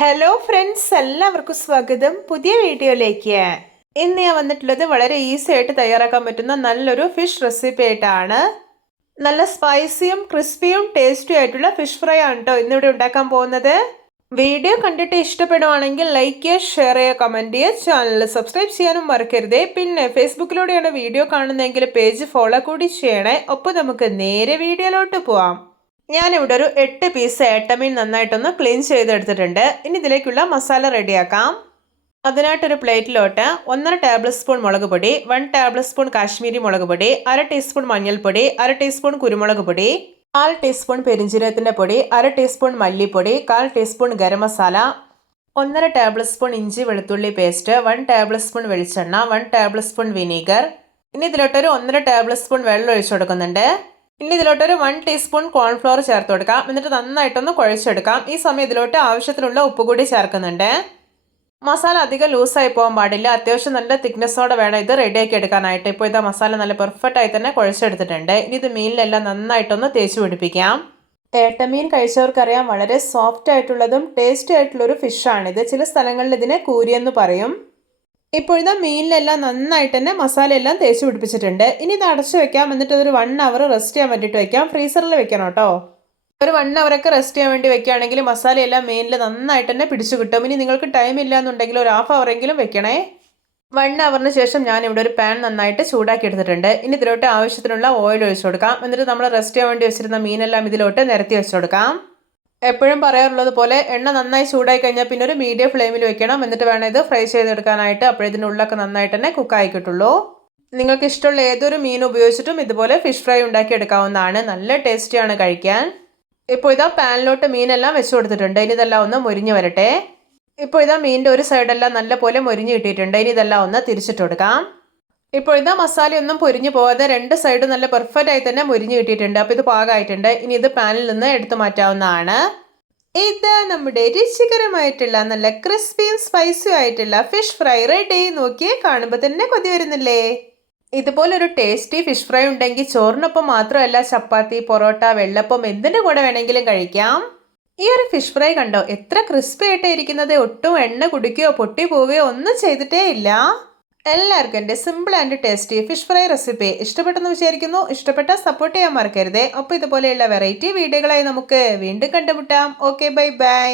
Hello friends, എല്ലാവർക്കും സ്വാഗതം പുതിയ വീഡിയോയിലേക്ക്. ഇന്ന് ഞാൻ വന്നിട്ടുള്ളത് വളരെ ഈസി ആയിട്ട് തയ്യാറാക്കാൻ പറ്റുന്ന നല്ലൊരു ഫിഷ് റെസിപ്പി ആയിട്ടാണ്. നല്ല സ്പൈസിയും ക്രിസ്പിയും ടേസ്റ്റിയും ആയിട്ടുള്ള ഫിഷ് ഫ്രൈ ആണ് കേട്ടോ ഇന്നിവിടെ ഉണ്ടാക്കാൻ പോകുന്നത്. വീഡിയോ കണ്ടിട്ട് ഇഷ്ടപ്പെടുവാണെങ്കിൽ ലൈക്ക് ചെയ്യുക, ഷെയർ ചെയ്യുക, കമൻറ്റ് ചെയ്യുക, ചാനൽ സബ്സ്ക്രൈബ് ചെയ്യാനും മറക്കരുതേ. പിന്നെ ഫേസ്ബുക്കിലൂടെയാണ് വീഡിയോ കാണുന്നതെങ്കിൽ പേജ് ഫോളോ കൂടി ചെയ്യണേ. ഒപ്പം നമുക്ക് നേരെ വീഡിയോയിലോട്ട് പോവാം. ഞാനിവിടെ ഒരു 8 പീസ് ഏട്ടമീൻ നന്നായിട്ടൊന്ന് ക്ലീൻ ചെയ്തെടുത്തിട്ടുണ്ട്. ഇനി ഇതിലേക്കുള്ള മസാല റെഡിയാക്കാം. അതിനായിട്ടൊരു പ്ലേറ്റിലോട്ട് 1.5 ടേബിൾ സ്പൂൺ മുളക് പൊടി, 1 ടേബിൾ സ്പൂൺ കാശ്മീരി മുളക് പൊടി, 1/2 ടീസ്പൂൺ മഞ്ഞൾപ്പൊടി, 1/2 ടീസ്പൂൺ കുരുമുളക് പൊടി, 1/4 ടീസ്പൂൺ പെരിഞ്ജീരകത്തിന്റെ പൊടി, 1/2 ടീസ്പൂൺ മല്ലിപ്പൊടി, 1/4 teaspoon garam masala, 1.5 table spoon ഇഞ്ചി വെളുത്തുള്ളി പേസ്റ്റ്, 1 ടേബിൾ സ്പൂൺ വെളിച്ചെണ്ണ, 1 ടേബിൾ സ്പൂൺ വിനീഗർ. ഇനി ഇതിലോട്ടൊരു 1.5 ടേബിൾ സ്പൂൺ വെള്ളം ഒഴിച്ചു കൊടുക്കുന്നുണ്ട്. ഇനി ഇതിലോട്ടൊരു 1 ടീസ്പൂൺ കോൺഫ്ലോർ ചേർത്ത് കൊടുക്കാം. എന്നിട്ട് നന്നായിട്ടൊന്ന് കുഴച്ചെടുക്കാം. ഈ സമയം ഇതിലോട്ട് ആവശ്യത്തിനുള്ള ഉപ്പ് കൂടി ചേർക്കുന്നുണ്ട്. മസാല അധികം ലൂസായി പോകാൻ പാടില്ല. അത്യാവശ്യം നല്ല തിക്നെസ്സോടെ വേണം ഇത് റെഡിയാക്കി എടുക്കാനായിട്ട്. ഇപ്പോൾ ഇതാ മസാല നല്ല പെർഫെക്റ്റ് ആയി തന്നെ കുഴച്ചെടുത്തിട്ടുണ്ട്. ഇനി ഇത് മീനിലെല്ലാം നന്നായിട്ടൊന്ന് തേച്ച് പിടിപ്പിക്കാം. ഏട്ടമീൻ കഴിച്ചവർക്കറിയാം, വളരെ സോഫ്റ്റ് ആയിട്ടുള്ളതും ടേസ്റ്റി ആയിട്ടുള്ളൊരു ഫിഷാണിത്. ചില സ്ഥലങ്ങളിൽ ഇതിനെ കൂരിയെന്ന് പറയും. ഇപ്പോഴത്തെ മീനിലെല്ലാം നന്നായിട്ട് തന്നെ മസാല എല്ലാം തേച്ച് പിടിപ്പിച്ചിട്ടുണ്ട്. ഇനി ഇത് അടച്ചു വെക്കാം. എന്നിട്ട് ഒരു 1 അവർ റെസ്റ്റ് ചെയ്യാൻ വേണ്ടിയിട്ട് വെക്കാം. ഫ്രീസറിൽ വെക്കണം കേട്ടോ. ഒരു 1 അവറൊക്കെ റെസ്റ്റ് ചെയ്യാൻ വേണ്ടി വെക്കുകയാണെങ്കിൽ മസാലയെല്ലാം മീനിൽ നന്നായിട്ട് തന്നെ പിടിച്ചു കിട്ടും. ഇനി നിങ്ങൾക്ക് ടൈം ഇല്ല എന്നുണ്ടെങ്കിൽ ഒരു 1/2 അവറെങ്കിലും വെക്കണേ. 1 അവറിന് ശേഷം ഞാൻ ഇവിടെ ഒരു പാൻ നന്നായിട്ട് ചൂടാക്കി എടുത്തിട്ടുണ്ട്. ഇനി ഇതിലോട്ട് ആവശ്യത്തിനുള്ള ഓയിൽ ഒഴിച്ചു കൊടുക്കാം. എന്നിട്ട് നമ്മൾ റെസ്റ്റ് ചെയ്യാൻ വേണ്ടി വെച്ചിരുന്ന മീനെല്ലാം ഇതിലോട്ട് നിരത്തി വെച്ചു കൊടുക്കാം. എപ്പോഴും പറയാറുള്ളത് പോലെ എണ്ണ നന്നായി ചൂടായി കഴിഞ്ഞാൽ പിന്നെ ഒരു മീഡിയം ഫ്ലെയിമിൽ വെക്കണം. എന്നിട്ട് വേണം ഇത് ഫ്രൈ ചെയ്തെടുക്കാനായിട്ട്. അപ്പോഴതിൻ്റെ ഉള്ളൊക്കെ നന്നായിട്ട് തന്നെ കുക്കായി കിട്ടുള്ളൂ. നിങ്ങൾക്ക് ഇഷ്ടമുള്ള ഏതൊരു മീൻ ഉപയോഗിച്ചിട്ടും ഇതുപോലെ ഫിഷ് ഫ്രൈ ഉണ്ടാക്കി എടുക്കാവുന്നതാണ്. നല്ല ടേസ്റ്റിയാണ് കഴിക്കാൻ. ഇപ്പോൾ ഇതാ പാനിലോട്ട് മീനെല്ലാം വെച്ച് കൊടുത്തിട്ടുണ്ട്. ഇനി ഇതെല്ലാം ഒന്ന് മൊരിഞ്ഞ് വരട്ടെ. ഇപ്പോൾ ഇതാ മീനിൻ്റെ ഒരു സൈഡെല്ലാം നല്ല പോലെ മൊരിഞ്ഞ് കിട്ടിയിട്ടുണ്ട്. ഇനി ഇതെല്ലാം ഒന്ന് തിരിച്ചിട്ട് കൊടുക്കാം. ഇപ്പോൾ ഇതാ മസാലയൊന്നും പൊരിഞ്ഞു പോകാതെ 2 സൈഡും നല്ല പെർഫെക്റ്റ് ആയി തന്നെ മൊരിഞ്ഞ് കിട്ടിയിട്ടുണ്ട്. അപ്പോൾ ഇത് പാകമായിട്ടുണ്ട്. ഇനി ഇത് പാനിൽ നിന്ന് എടുത്തു മാറ്റാവുന്നതാണ്. ഇത് നമ്മുടെ രുചികരമായിട്ടുള്ള നല്ല ക്രിസ്പിയും സ്പൈസിയും ആയിട്ടുള്ള ഫിഷ് ഫ്രൈ റെഡി. നോക്കിയേ, കാണുമ്പോൾ തന്നെ കൊതി വരുന്നില്ലേ? ഇതുപോലൊരു ടേസ്റ്റി ഫിഷ് ഫ്രൈ ഉണ്ടെങ്കിൽ ചോറിനൊപ്പം മാത്രമല്ല, ചപ്പാത്തി, പൊറോട്ട, വെള്ളപ്പം എന്തിൻ്റെ കൂടെ വേണമെങ്കിലും കഴിക്കാം. ഈ ഒരു ഫിഷ് ഫ്രൈ കണ്ടോ, എത്ര ക്രിസ്പി ആയിട്ടേ ഇരിക്കുന്നത്. ഒട്ടും എണ്ണ കുടിക്കുകയോ പൊട്ടി പോവുകയോ ഒന്നും ചെയ്തിട്ടേ ഇല്ല. എല്ലാവർക്കും എൻ്റെ simple and tasty fish fry recipe ഇഷ്ടപ്പെട്ടെന്ന് വിചാരിക്കുന്നു. ഇഷ്ടപ്പെട്ടാൽ സപ്പോർട്ട് ചെയ്യാൻ മറക്കരുതേ. അപ്പോൾ ഇതുപോലെയുള്ള വെറൈറ്റി വീഡിയോകളായി നമുക്ക് വീണ്ടും കണ്ടുമുട്ടാം. Okay, bye bye.